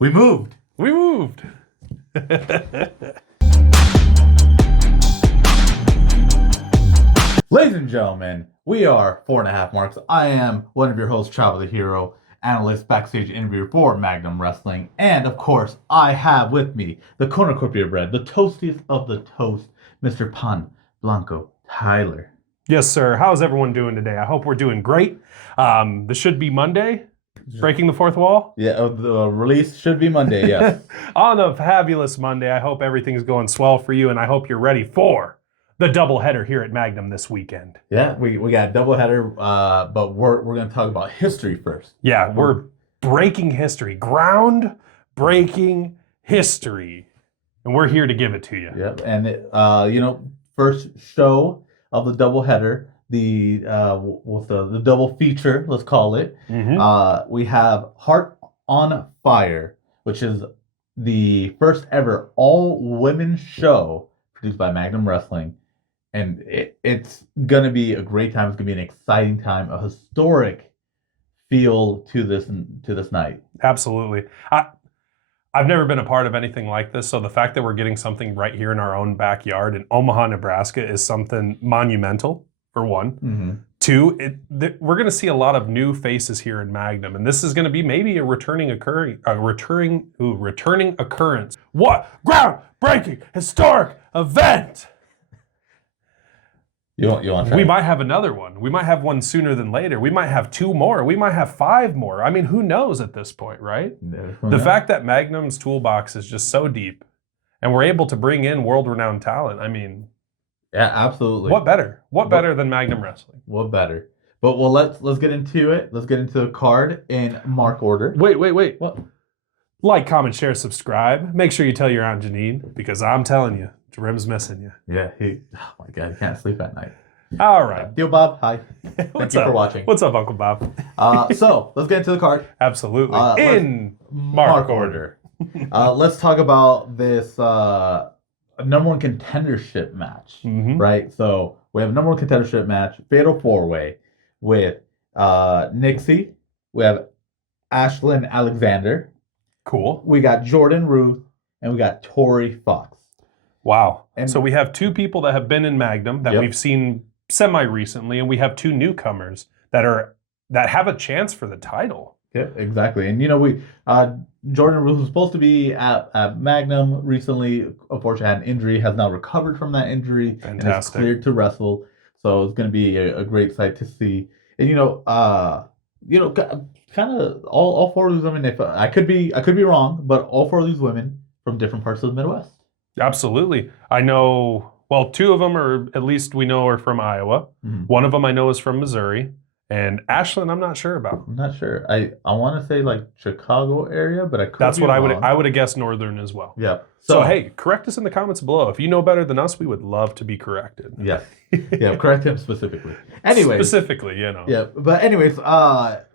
We moved. We moved. Ladies and gentlemen, we are 4.5 Marks. I am one of your hosts, Travel the Hero, analyst, backstage interviewer for Magnum Wrestling. And of course, I have with me the cornucopia bread, the toastiest of the toast, Mr. Pan Blanco Tyler. Yes, sir. How's everyone doing today? I hope we're doing great. This should be Monday. Breaking the fourth wall? Yeah, the release should be Monday, yes. On a fabulous Monday. I hope everything's going swell for you, and I hope you're ready for the doubleheader here at Magnum this weekend. Yeah, we got a doubleheader, but we're going to talk about history first. Yeah, we're breaking history. Ground-breaking history. And we're here to give it to you. Yep, and first show of the doubleheader, the double feature, let's call it. Mm-hmm. We have Heart on Fire, which is the first ever all-women show produced by Magnum Wrestling. And it's going to be a great time. It's going to be an exciting time, a historic feel to this night. Absolutely. I've never been a part of anything like this, so the fact that we're getting something right here in our own backyard in Omaha, Nebraska is something monumental, for one. Mm-hmm. Two, we're going to see a lot of new faces here in Magnum, and this is going to be maybe a returning occurrence. What groundbreaking historic event! You want to try? We might have another one. We might have one sooner than later. We might have 2 more. We might have 5 more. I mean, who knows at this point, right? The fact that Magnum's toolbox is just so deep, and we're able to bring in world-renowned talent. I mean, yeah, absolutely. What better? What better than Magnum Wrestling? What better? But well, let's get into it. Let's get into the card in mark order. Wait. What? Like, comment, share, subscribe. Make sure you tell your Aunt Janine, because I'm telling you, Jerem's missing you. Yeah, oh my God, he can't sleep at night. All right. Deal Bob, hi. What's Thank you up? for watching. What's up, Uncle Bob? So, let's get into the card. Absolutely. In mark order. Let's talk about this number one contendership match, right? So, we have a number one contendership match, Fatal 4-Way, with Nixie. We have Ashlyn Alexander. Cool. We got Jordan Ruth, and we got Tori Fox. Wow. And so we have 2 people that have been in Magnum that we've seen semi-recently, and we have 2 newcomers that have a chance for the title. Yeah, exactly. And Jordan Ruth was supposed to be at Magnum recently. Unfortunately, had an injury, has now recovered from that injury, Fantastic. and is cleared to wrestle. So it's going to be a great sight to see. And kind of all 4 of these women. If I could be wrong, but all 4 of these women from different parts of the Midwest. Absolutely. I know, 2 of them are, at least we know, are from Iowa. Mm-hmm. One of them I know is from Missouri. And Ashlyn, I'm not sure about. I'm not sure. I want to say like Chicago area, but I could That's be what wrong. I would have guessed Northern as well. Yeah. So hey, correct us in the comments below. If you know better than us, we would love to be corrected. Yes. Yeah, correct him specifically. Anyway. Specifically, Yeah, but anyways,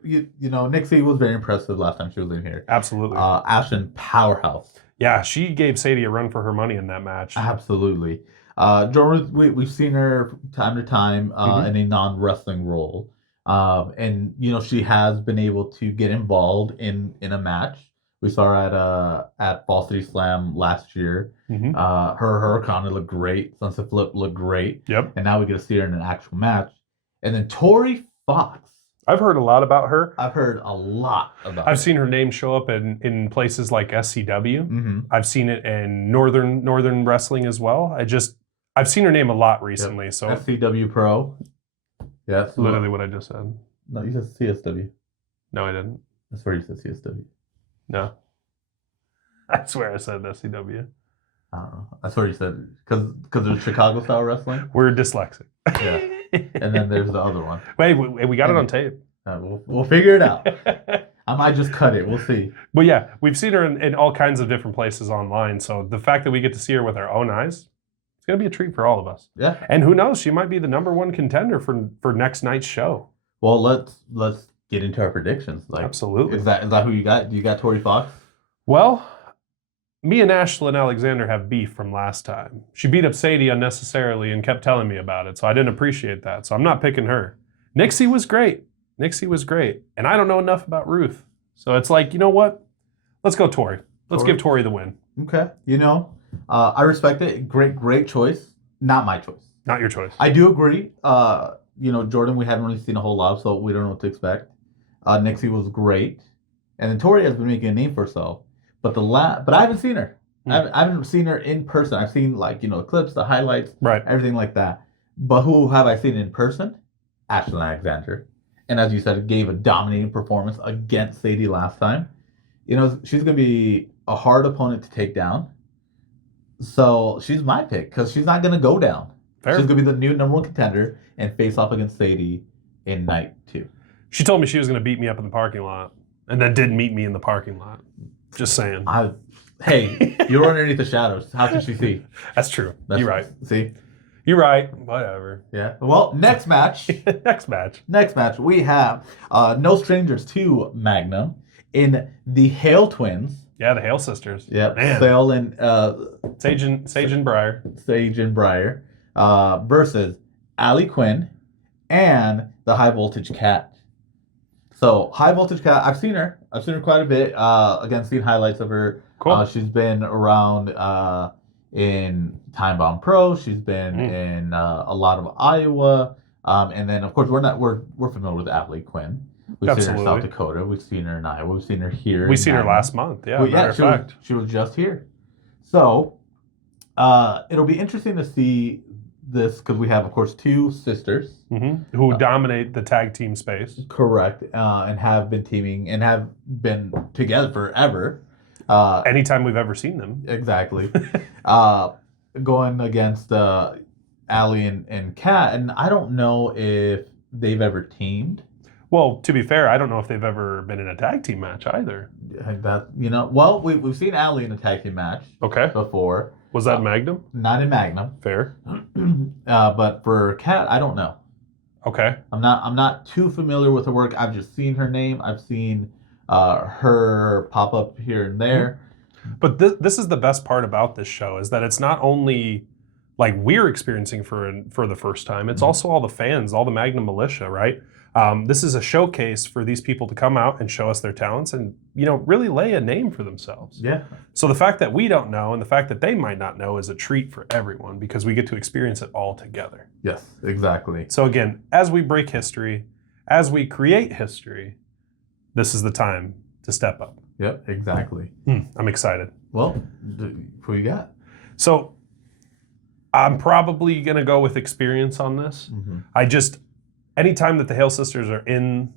Nixie was very impressive last time she was in here. Absolutely. Ashlyn, powerhouse. Yeah, she gave Sadie a run for her money in that match. Absolutely. Jordan, we've seen her from time to time in a non-wrestling role. And she has been able to get involved in a match. We saw her at Fall City Slam last year. Her Hurricane looked great. Sunset Flip looked great. Yep. And now we get to see her in an actual match. And then Tori Fox. I've heard a lot about her. I've heard a lot about I've seen her name show up in places like SCW. Mm-hmm. I've seen it in Northern Wrestling as well. I've seen her name a lot recently. Yep. So SCW Pro. Yes. Literally what I just said. No, you said CSW. No, I didn't. That's where you said CSW. No. I swear I said SCW. I don't know. That's where you said, because there's Chicago style wrestling. We're dyslexic. Yeah. And then there's the other one. Wait, we got it on tape. We'll figure it out. I might just cut it. We'll see. But yeah, we've seen her in all kinds of different places online. So the fact that we get to see her with our own eyes, it's going to be a treat for all of us. Yeah. And who knows, she might be the number one contender for next night's show. Well, let's get into our predictions. Absolutely. Is that who you got? Do you got Tori Fox? Well, me and Ashlyn Alexander have beef from last time. She beat up Sadie unnecessarily and kept telling me about it, so I didn't appreciate that. So I'm not picking her. Nixie was great. And I don't know enough about Ruth. So it's like, you know what? Let's go Tori. Let's give Tori the win. Okay. I respect it. Great choice. Not my choice. Not your choice. I do agree. Jordan, we haven't really seen a whole lot, so we don't know what to expect. Nixie was great. And then Tori has been making a name for herself. But I haven't seen her. I haven't seen her in person. I've seen the clips, the highlights, everything like that. But who have I seen in person? Ashlyn Alexander. And as you said, gave a dominating performance against Sadie last time. She's going to be a hard opponent to take down. So she's my pick because she's not going to go down. Fair. She's going to be the new number 1 contender and face off against Sadie in night 2. She told me she was going to beat me up in the parking lot and then didn't meet me in the parking lot. Just saying. Hey, you're underneath the shadows. How can she see? That's true. You're right. See? You're right. Whatever. Yeah. Well, next match. Next match. We have no strangers to Magnum in the Hale twins. Yeah, the Hale sisters. Yep. Sale and Sage and Briar. Sage and Briar versus Allie Quinn and the High Voltage Cat. So High Voltage Cat, I've seen her quite a bit. Again, seen highlights of her. Cool. She's been around in Time Bomb Pro. She's been in a lot of Iowa. And then of course we're familiar with Allie Quinn. We've seen her in South Dakota. We've seen her in Iowa. We've seen her here. We've seen her last month. Yeah, matter of fact. She was just here. So it'll be interesting to see this because we have, of course, 2 sisters who dominate the tag team space. Correct, and have been teaming and have been together forever. Anytime we've ever seen them. Exactly. Going against Allie and Kat, and I don't know if they've ever teamed. Well, to be fair, I don't know if they've ever been in a tag team match either. Well, we've seen Allie in a tag team match. Before. Was that Magnum? Not in Magnum. Fair. But for Kat, I don't know. Okay. I'm not too familiar with her work. I've just seen her name. I've seen her pop up here and there. But this is the best part about this show is that it's not only like we're experiencing for the first time. It's also all the fans, all the Magnum militia, right? This is a showcase for these people to come out and show us their talents and, really lay a name for themselves. Yeah. So the fact that we don't know and the fact that they might not know is a treat for everyone because we get to experience it all together. Yes, exactly. So again, as we break history, as we create history, this is the time to step up. Yep, exactly. I'm excited. Well, who you got? So I'm probably going to go with experience on this. Anytime that the Hale sisters are in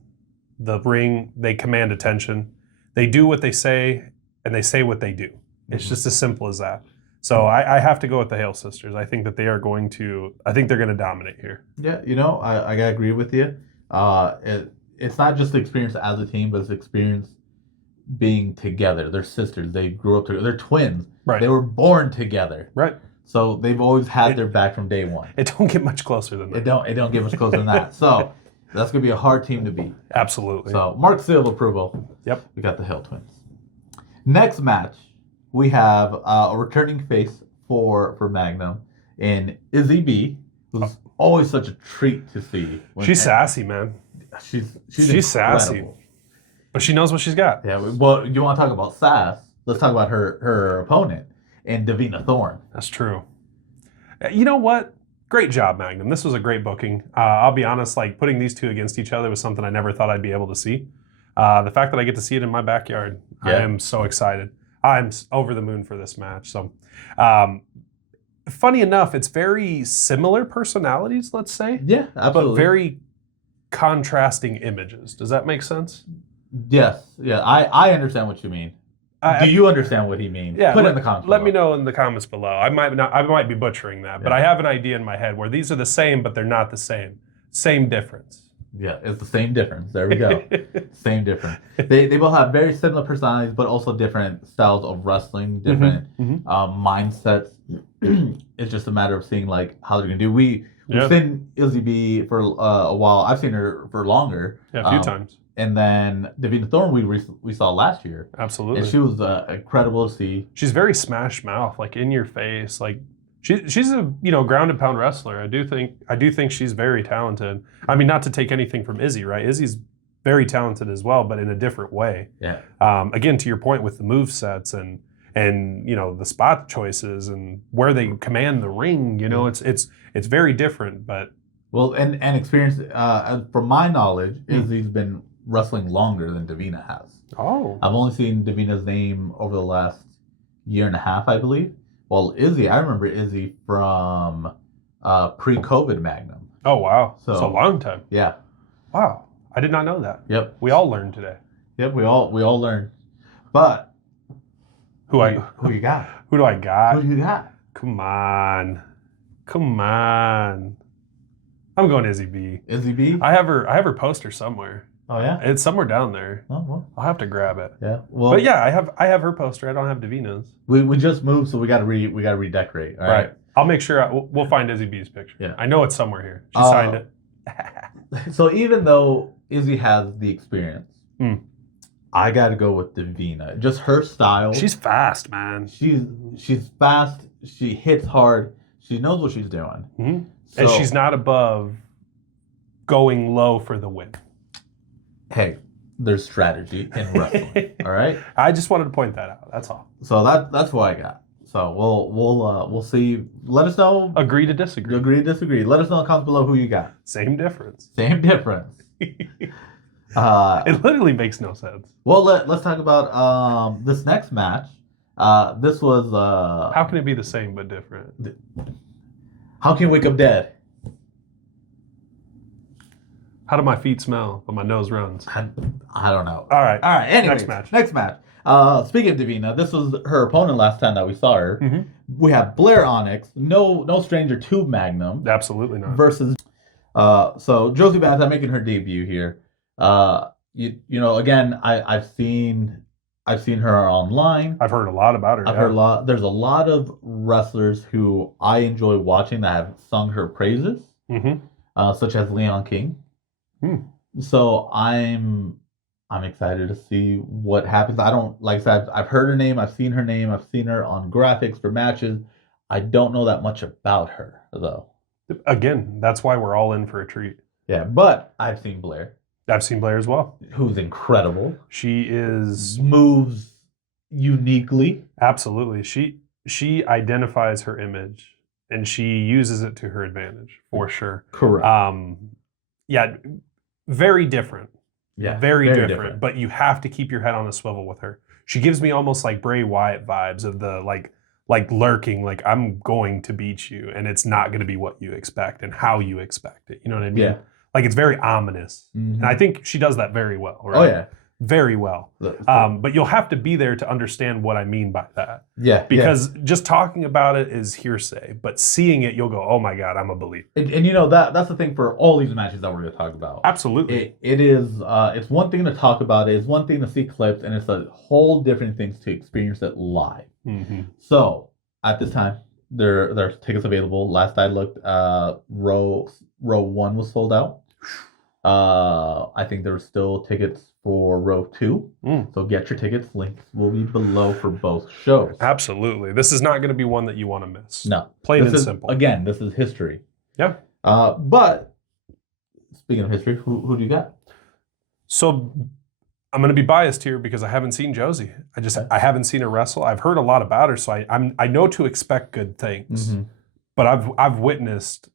the ring, they command attention. They do what they say, and they say what they do. It's just as simple as that. So I have to go with the Hale sisters. I think that they're going to dominate here. Yeah, I gotta agree with you. It's not just the experience as a team, but it's experience being together. They're sisters. They grew up together. They're twins. Right. They were born together. Right. So they've always had their back from day one. It don't get much closer than that. It don't get much closer than that. So that's going to be a hard team to beat. Absolutely. So mark seal of approval. Yep. We got the Hale twins. Next match, we have a returning face for Magnum in Izzy B, who's always such a treat to see. She's sassy, man. She's sassy. But she knows what she's got. Yeah. Well, you want to talk about sass? Let's talk about her opponent. And Davina Thorne. That's true. You know what? Great job, Magnum. This was a great booking. I'll be honest, putting these 2 against each other was something I never thought I'd be able to see. The fact that I get to see it in my backyard, I am so excited. I'm over the moon for this match. So, funny enough, it's very similar personalities, let's say. Yeah, absolutely. But very contrasting images. Does that make sense? Yes. Yeah, I understand what you mean. Do you understand what he means? Yeah, Put it in the comments below. Let me know in the comments below. I might be butchering that, but I have an idea in my head where these are the same, but they're not the same. Same difference. Yeah, it's the same difference. There we go. Same difference. They both have very similar personalities, but also different styles of wrestling, different mindsets. It's just a matter of seeing how they're gonna do. We've seen Izzy B for a while. I've seen her for longer. Yeah, a few times. And then Davina Thorne we saw last year. Absolutely. And she was incredible to see. She's very smash mouth, in your face. She's a ground and pound wrestler. I do think she's very talented. I mean, not to take anything from Izzy, right? Izzy's very talented as well, but in a different way. Yeah. Again, to your point with the move sets and the spot choices and where they command the ring, it's very different. But well, and experience. From my knowledge, Izzy's been wrestling longer than Davina has. Oh, I've only seen Davina's name over the last year and a half, I believe. Well, Izzy, I remember Izzy from pre-COVID Magnum. Oh wow, So a long time. Yeah. Wow, I did not know that. Yep. We all learned today. Yep, we all learned. But who you got? Who do I got? Who do you got? Come on. I'm going Izzy B. Izzy B? I have her poster somewhere. Oh yeah? It's somewhere down there. Oh well. I'll have to grab it. Yeah. Well, but yeah, I have her poster. I don't have Davina's. We just moved, so we gotta redecorate. All right. I'll make sure we'll find Izzy B's picture. Yeah. I know it's somewhere here. She signed it. So even though Izzy has the experience, I gotta go with Davina. Just her style. She's fast, man. She's fast. She hits hard. She knows what she's doing. Mm-hmm. So, and she's not above going low for the win. Hey, there's strategy in wrestling. All right. I just wanted to point that out. That's all. So that's what I got. So we'll see. Let us know. Agree to disagree. Agree to disagree. Let us know in the comments below who you got. Same difference. Same difference. It literally makes no sense. Well, let's talk about this next match. This was. How can it be the same but different? How can you wake up dead? How do my feet smell but my nose runs? I don't know. All right. Anyways, next match. Speaking of Davina, this was her opponent last time that we saw her. Mm-hmm. We have Blair Onyx, no stranger to Magnum. Absolutely not. Versus, so Josie Bantha making her debut here. Again, I've seen her online. I've heard a lot about her. I've heard a lot. There's a lot of wrestlers who I enjoy watching that have sung her praises, such as Leon King. So I'm excited to see what happens. I don't, like I said, I've heard her name, I've seen her name, I've seen her on graphics for matches. I don't know that much about her though. Again, that's why we're all in for a treat. Yeah, but I've seen Blair. I've seen Blair as well. Who's incredible. She moves uniquely. Absolutely. She identifies her image and she uses it to her advantage for sure. Correct. Yeah, very different. Yeah, very different. But you have to keep your head on a swivel with her. She gives me almost like Bray Wyatt vibes of the like lurking, like I'm going to beat you, and it's not going to be what you expect and how you expect it. You know what I mean? Yeah. Like it's very ominous, and I think she does that very well. Right? Oh yeah. Very well. But you'll have to be there to understand what I mean by that. Yeah. Because just talking about it is hearsay, but seeing it, you'll go, oh my God, I'm a believer. And that's the thing for all these matches that we're going to talk about. Absolutely. It is, it's one thing to talk about it, it's one thing to see clips, and it's a whole different thing to experience it live. Mm-hmm. So, at this time, there's tickets available. Last I looked, row 1 was sold out. I think there's still tickets for row 2. So get your tickets. Links will be below for both shows. Absolutely. This is not going to be one that you want to miss. No. Plain and simple. Again, this is history. Yeah. But speaking of history, who do you got? So I'm going to be biased here because I haven't seen Josie. I haven't seen her wrestle. I've heard a lot about her, so I know to expect good things. Mm-hmm. But I've witnessed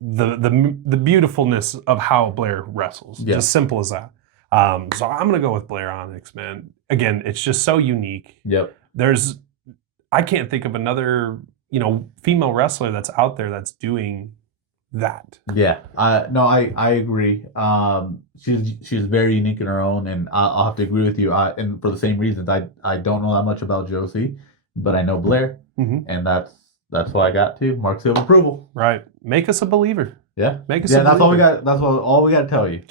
the beautifulness of how Blair wrestles. Yeah. Just simple as that. So I'm gonna go with Blair Onyx, man. Again, it's just so unique. Yep. I can't think of another female wrestler that's out there that's doing that. Yeah. I agree. She's very unique in her own, and I'll have to agree with you. And for the same reasons, I don't know that much about Josie, but I know Blair, and that's what I got too. Mark seal of approval. Right. Make us a believer. Yeah. Make us a believer. That's all we got. That's all we got to tell you.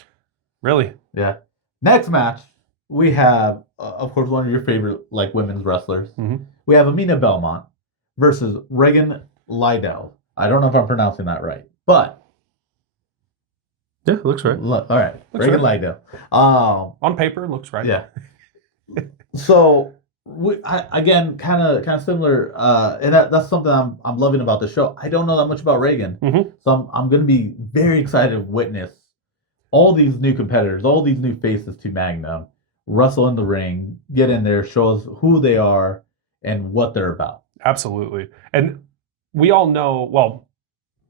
Really? Yeah. Next match, we have, of course, one of your favorite women's wrestlers. Mm-hmm. We have Amina Belmont versus Regan Lydell. I don't know if I'm pronouncing that right, but yeah, it looks right. All right, looks Regan right. Lydell. On paper, it looks right. Yeah. So. Again, kind of similar, and that's something I'm loving about the show. I don't know that much about Reagan, so I'm going to be very excited to witness all these new competitors, all these new faces to Magnum, wrestle in the ring, get in there, show us who they are and what they're about. Absolutely. And we all know, well,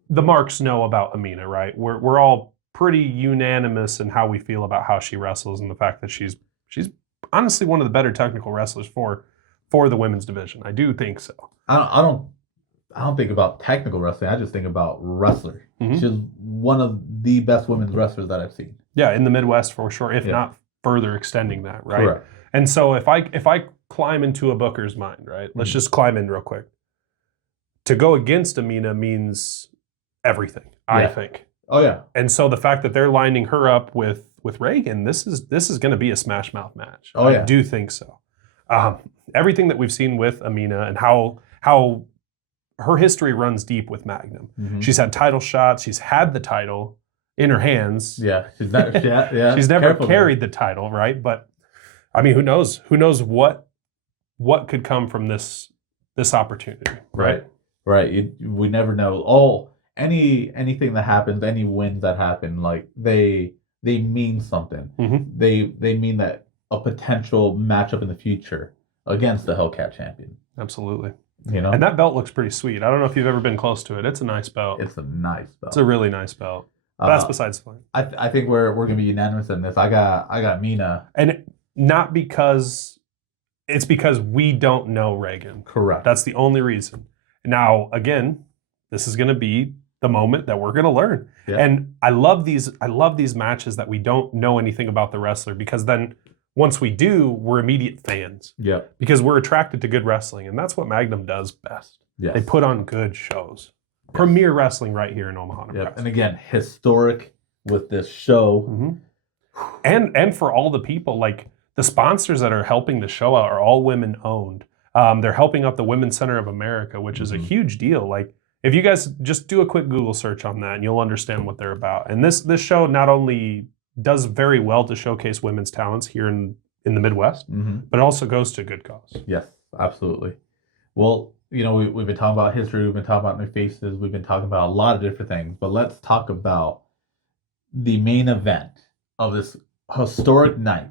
the marks know about Amina, right? We're all pretty unanimous in how we feel about how she wrestles and the fact that she's honestly one of the better technical wrestlers for the women's division. I do think so. I don't think about technical wrestling. I just think about wrestler. Mm-hmm. She's one of the best women's wrestlers that I've seen. Yeah, in the Midwest for sure, if not further extending that, right? Correct. And so if I climb into a booker's mind, right? Let's just climb in real quick. To go against Amina means everything, I think. Oh yeah. And so the fact that they're lining her up with Reagan, this is going to be a smash mouth match. Oh yeah. I do think so. Everything that we've seen with Amina and how her history runs deep with Magnum. Mm-hmm. She's had title shots. She's had the title in her hands. Yeah, she's not. She's never carried the title, right? But I mean, who knows? Who knows what could come from this opportunity, right? Right. We never know. Anything that happens, any wins that happen, like they mean something. Mm-hmm. They mean that a potential matchup in the future against the Hellcat champion. Absolutely. You know, and that belt looks pretty sweet. I don't know if you've ever been close to it. It's a nice belt. It's a nice belt. It's a really nice belt. That's besides the point. I think we're gonna be unanimous in this. I got Mina, and not because it's because we don't know Reagan. Correct. That's the only reason. Now, again, this is going to be the moment that we're going to learn. Yeah. And I love these matches that we don't know anything about the wrestler, because then once we do, we're immediate fans. Yeah. Because we're attracted to good wrestling, and that's what Magnum does best. Yes. They put on good shows. Yes. Premier wrestling right here in Omaha, Nebraska. And again, historic with this show. Mm-hmm. And for all the people, like the sponsors that are helping the show out are all women owned. They're helping out the Women's Center of America, which is a huge deal. Like, if you guys just do a quick Google search on that, and you'll understand what they're about. And this show not only does very well to showcase women's talents here in the Midwest, but it also goes to good cause. Yes, absolutely. Well, you know, we've been talking about history, we've been talking about new faces, we've been talking about a lot of different things, but let's talk about the main event of this historic night.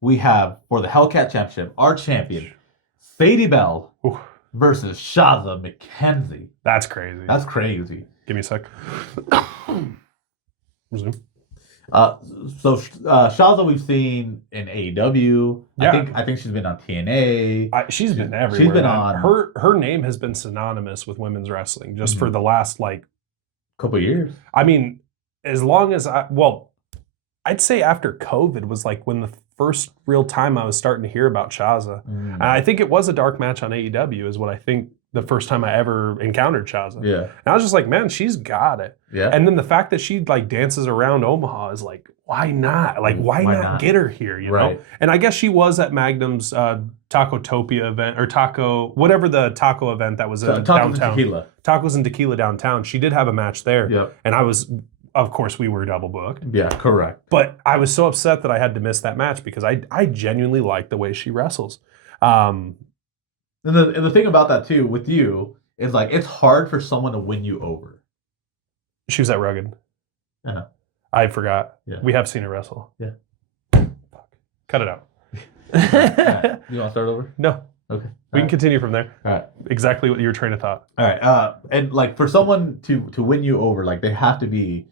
We have, for the Hellcat Championship, our champion, Sadie Bell versus Shaza McKenzie. That's crazy. That's crazy. Give me a sec. Resume. So Shaza we've seen in AEW. Yeah. I think she's been on TNA. She's been everywhere. She's been on. Her name has been synonymous with women's wrestling just for the last couple years. I mean, as long as I'd say after COVID was like when the first real time I was starting to hear about Shaza. And I think it was a dark match on AEW is what I think the first time I ever encountered Shaza. Yeah. And I was just like, man, she's got it. Yeah. And then the fact that she like dances around Omaha is like, why not? Like, why not get her here, you know? And I guess she was at Magnum's Tacotopia event, or whatever the taco event that was in downtown. Tacos and Tequila downtown. She did have a match there. Yep. And of course, we were double booked. Yeah, correct. But I was so upset that I had to miss that match because I genuinely like the way she wrestles. And the thing about that too with you is like it's hard for someone to win you over. She was at Rugged. I know. I forgot. Yeah. We have seen her wrestle. Yeah. Fuck. Cut it out. Right. You want to start over? No. Okay. We can continue from there. All right. Exactly what your train of thought. All right. And like for someone to win you over, like they have to be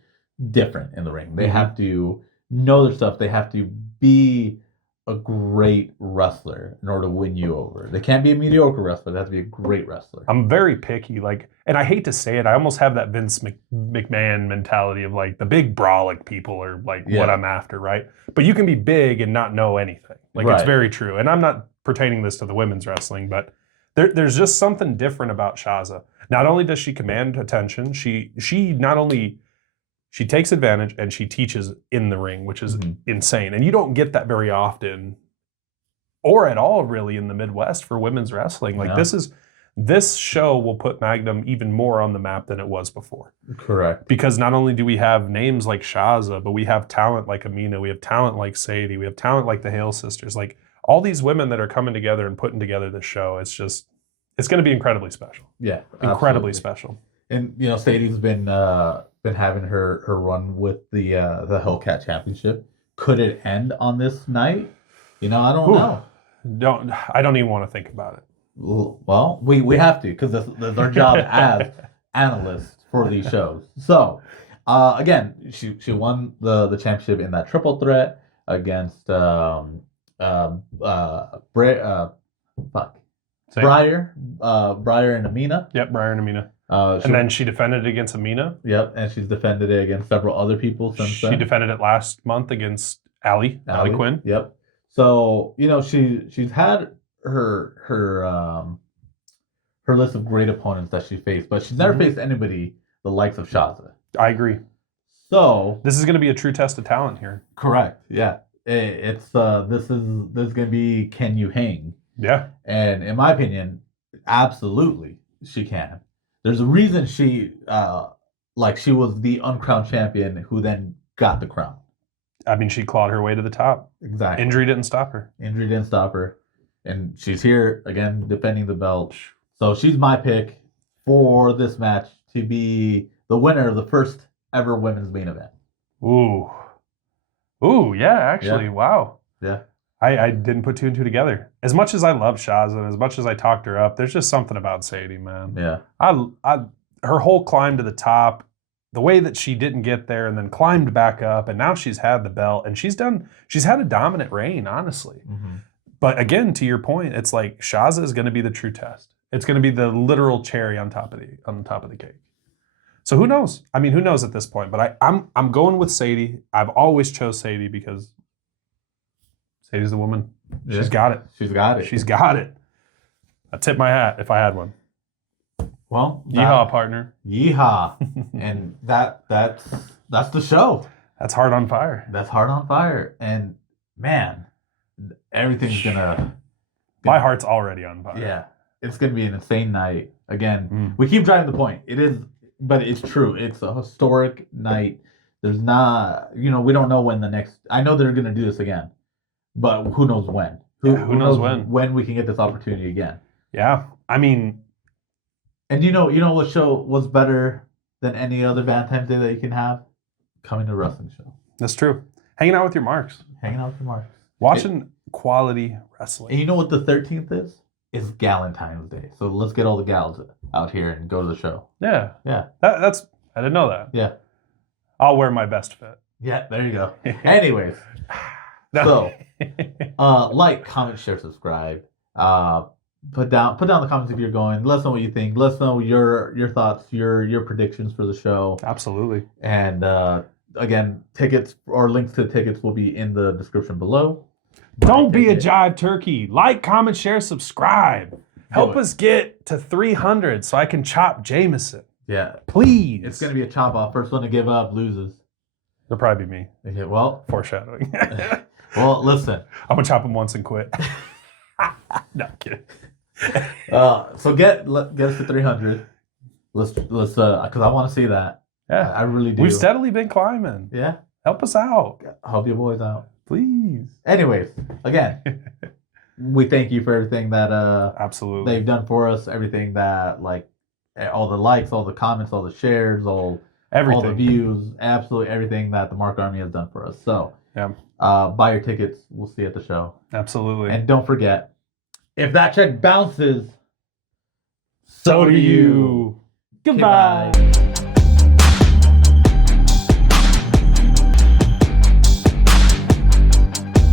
different in the ring. They have to know their stuff. They have to be a great wrestler in order to win you over. They can't be a mediocre wrestler. They have to be a great wrestler. I'm very picky, and I hate to say it, I almost have that Vince McMahon mentality of like the big brolic people are like what I'm after, right? But you can be big and not know anything. Like it's very true. And I'm not pertaining this to the women's wrestling, but there's just something different about Shaza. Not only does she command attention, she not only she takes advantage and she teaches in the ring, which is insane. And you don't get that very often or at all really in the Midwest for women's wrestling. Like this show will put Magnum even more on the map than it was before. Correct. Because not only do we have names like Shaza, but we have talent like Amina, we have talent like Sadie, we have talent like the Hale sisters. Like all these women that are coming together and putting together this show, it's going to be incredibly special. Yeah. Incredibly special. And, you know, Sadie's been been having her run with the Hellcat Championship. Could it end on this night? I don't know. I don't even want to think about it. Well, we have to, because that's our job as analysts for these shows. So, again, she won the championship in that triple threat against Briar and Amina. Yep, Briar and Amina. And then she defended it against Amina. Yep, and she's defended it against several other people since then. She defended it last month against Allie Quinn. Yep. So she's had her list of great opponents that she faced, but she's never faced anybody the likes of Shaza. I agree. So this is going to be a true test of talent here. Correct. Yeah. It's this is going to be, can you hang? Yeah. And in my opinion, absolutely she can. There's a reason she she was the uncrowned champion who then got the crown. I mean, she clawed her way to the top. Exactly. Injury didn't stop her. And she's here again defending the belt. So she's my pick for this match to be the winner of the first ever women's main event. Ooh, yeah, actually, Yeah. Wow. Yeah. I didn't put two and two together. As much as I love Shaza and as much as I talked her up, there's just something about Sadie, man. Yeah. Her whole climb to the top, the way that she didn't get there and then climbed back up, and now she's had the belt and she's had a dominant reign, honestly. Mm-hmm. But again, to your point, it's like Shaza is going to be the true test. It's going to be the literal cherry on top of the cake. So who knows? I mean, who knows at this point? But I'm going with Sadie. I've always chose Sadie because Sadie's the woman. Yeah. She's got it. She's got it. She's got it. I tip my hat if I had one. Well, yeehaw, partner. Yeehaw. And that's the show. That's Heart on Fire. That's Heart on Fire. And man, everything's gonna my heart's already on fire. Yeah. It's gonna be an insane night. Again, we keep driving the point. It is, but it's true. It's a historic night. There's not, we don't know when the next. I know they're gonna do this again, but who knows when? Who knows when we can get this opportunity again? Yeah, I mean, and you know what show was better than any other Valentine's Day that you can have? Coming to a wrestling show. That's true. Hanging out with your marks. Watching quality wrestling. And you know what the 13th is? It's Galentine's Day. So let's get all the gals out here and go to the show. Yeah. Yeah. That's I didn't know that. Yeah. I'll wear my best fit. Yeah, there you go. Anyways. So like, comment, share, subscribe. Put down the comments if you're going. Let us know what you think. Let us know your thoughts, your predictions for the show. Absolutely. And again, tickets or links to the tickets will be in the description below. Don't be a jive turkey. Like, comment, share, subscribe. Help us get to 300 so I can chop Jameson. Yeah. Please. It's going to be a chop off. First one to give up loses. It'll probably be me. Okay, well. Foreshadowing. Well, listen. I'm going to chop him once and quit. No, I'm kidding. So get us to 300. Let's because I want to see that. Yeah. I really do. We've steadily been climbing. Yeah. Help us out. Help your boys out. Please. Anyways, again, we thank you for everything that absolutely they've done for us, everything that, like, all the likes, all the comments, all the shares, everything, all the views, absolutely everything that the Mark Army has done for us. So yeah, buy your tickets. We'll see you at the show. Absolutely. And don't forget, if that check bounces, so do you. Goodbye.